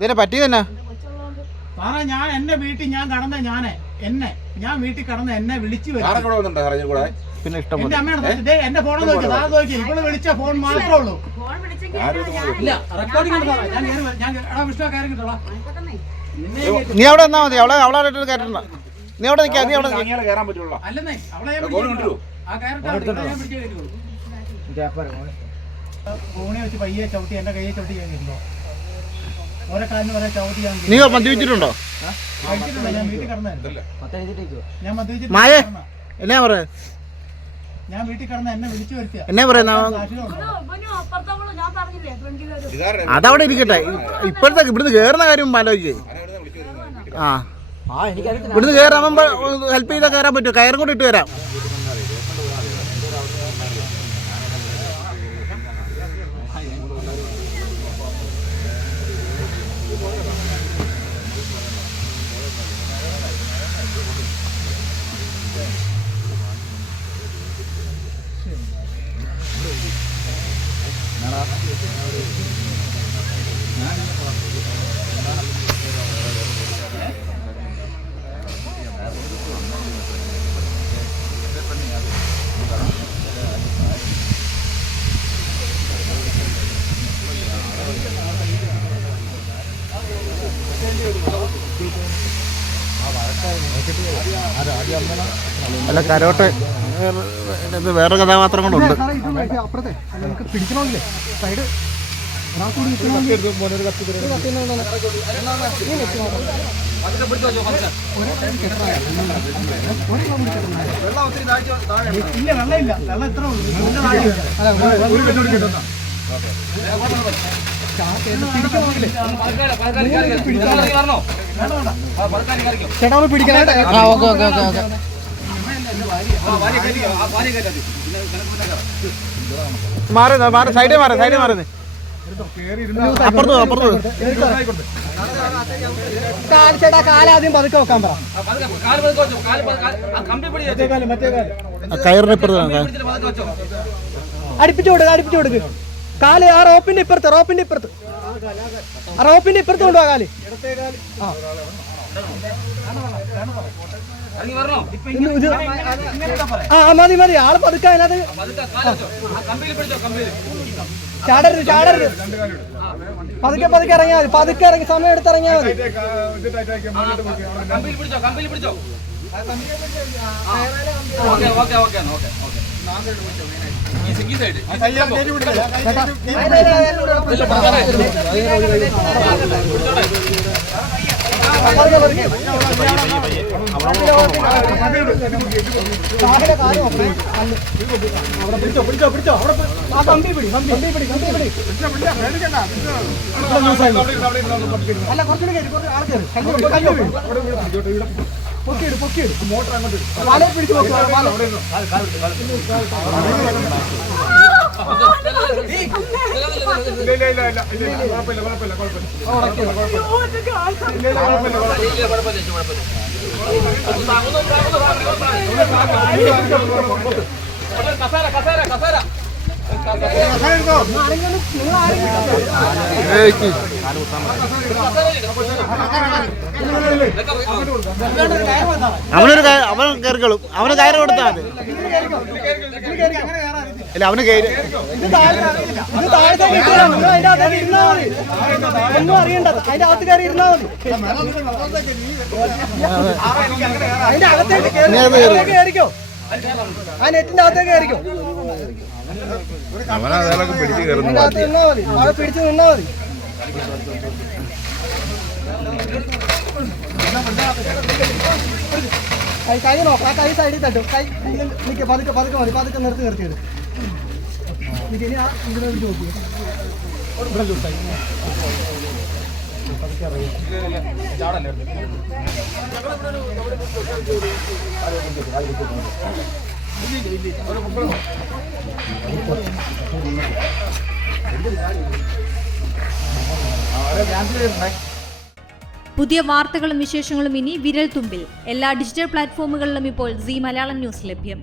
ഇതിനെ പറ്റിയതെന്നാ സാറേ? ഞാൻ എന്നെ വീട്ടിൽ ഞാൻ വീട്ടിൽ കടന്ന് എന്നെ വിളിച്ചു പിന്നെ ഇഷ്ടം എന്റെ അമ്മയുടെ എന്റെ ഫോൺ നോക്കി ഇവിടെ വിളിച്ച ഫോൺ മാത്രമേ ഉള്ളൂ. ഇല്ല റെക്കോർഡിംഗ് വിഷ്ണു കയറി കിട്ടോളാം. നീ അവിടെ നിന്നാ മതി. അവളെ കയറ്റണ്ട. നീ അവിടെ നിൽക്കാ. നീ അവിടെ അല്ലെന്നേ അവളെ ഫോണി വെച്ച് പയ്യെ ചവിട്ടി എന്റെ കയ്യെ ചവിട്ടി ഞാൻ കിട്ടുമോ? ഓരോ കാലിന് വരെ ചവിട്ടി ഞാൻ. നീ മദ്യപിച്ചിട്ടുണ്ടോ? ഞാൻ വീട്ടിൽ കിടന്നായിരുന്നു. ഞാൻ മദ്യപിച്ചിട്ട് മായേ എന്നാ പറയാ? ഞാൻ വീട്ടിൽ കിടന്ന് എന്നെ വിളിച്ചു വരുത്തിയ എന്നാ പറയുന്ന? അതവിടെ ഇരിക്കട്ടെ. ഇപ്പോഴത്തെ ഇവിടുന്ന് കയറുന്ന കാര്യം ആലോചിക്കേ. ഇവിടുന്ന് കയറാൻ ഹെൽപ്പ് ചെയ്താൽ കയറാൻ പറ്റുമോ? കയറും കൂടി ഇട്ട് വരാം. അല്ല കരോട്ടെ വേറെ കഥാപാത്രം കൊണ്ടുണ്ട്. പിടിക്കണമെങ്കിലേ സൈഡ് ഇല്ല വെള്ളമില്ല. വെള്ളം എത്ര ചേട്ടാ ഒന്ന് പിടിക്കാനായിട്ട്. മാറി സൈഡേ മാറുന്നേ. അപ്പുറത്ത് ചേട്ടാ കാലാദ്യം പതുക്കെ വെക്കാൻ പറ. കയറിന് ഇപ്പുറത്ത് അടുപ്പിച്ചു കൊടുക്ക്. കാല് ആ റോപ്പിന്റെ ഇപ്പുറത്ത് കൊണ്ടുപോകാ. കാല് മതി. ആള് പതുക്കെ അതിനകത്ത് ചാടരുത്. പതുക്കെ ഇറങ്ങിയാൽ മതി. ഇറങ്ങി സമയം എടുത്ത് ഇറങ്ങിയാൽ മതി. പിടിച്ചോ. ആ കമ്പി പിടി. അല്ല കുറച്ചുകൂടി പൊക്കിയിട്. മോട്ടർ അങ്ങോട്ട് വല പിടിച്ചു അവൻ കയറിക്കോളും. അവന് കയറ് കൊടുത്താൽ മതി. അല്ല അവന് ഒന്നും അറിയണ്ടത്. അതിന്റെ അകത്ത് കയറി ഇരുന്നാ മതി. അതിന്റെ അകത്തേക്ക് കയറിക്കോ. ആ നെറ്റിന്റെ അകത്തേക്ക് കയറിക്കോ. പിടിച്ചു നിന്നാ മതി. കൈ നോക്കാം. ആ കൈ സൈഡിൽ തട്ടും. കൈ നിൽക്കുക. പതുക്കെ മതി. പതുക്കെ നിർത്തിയത്. ഇനി ആ ഇതിനൊരു ജോലി പുതിയ വാർത്തകളും വിശേഷങ്ങളും ഇനി വിരൽ തുമ്പിൽ. എല്ലാ ഡിജിറ്റൽ പ്ലാറ്റ്ഫോമുകളിലും ഇപ്പോൾ സീ മലയാളം ന്യൂസ് ലഭ്യം.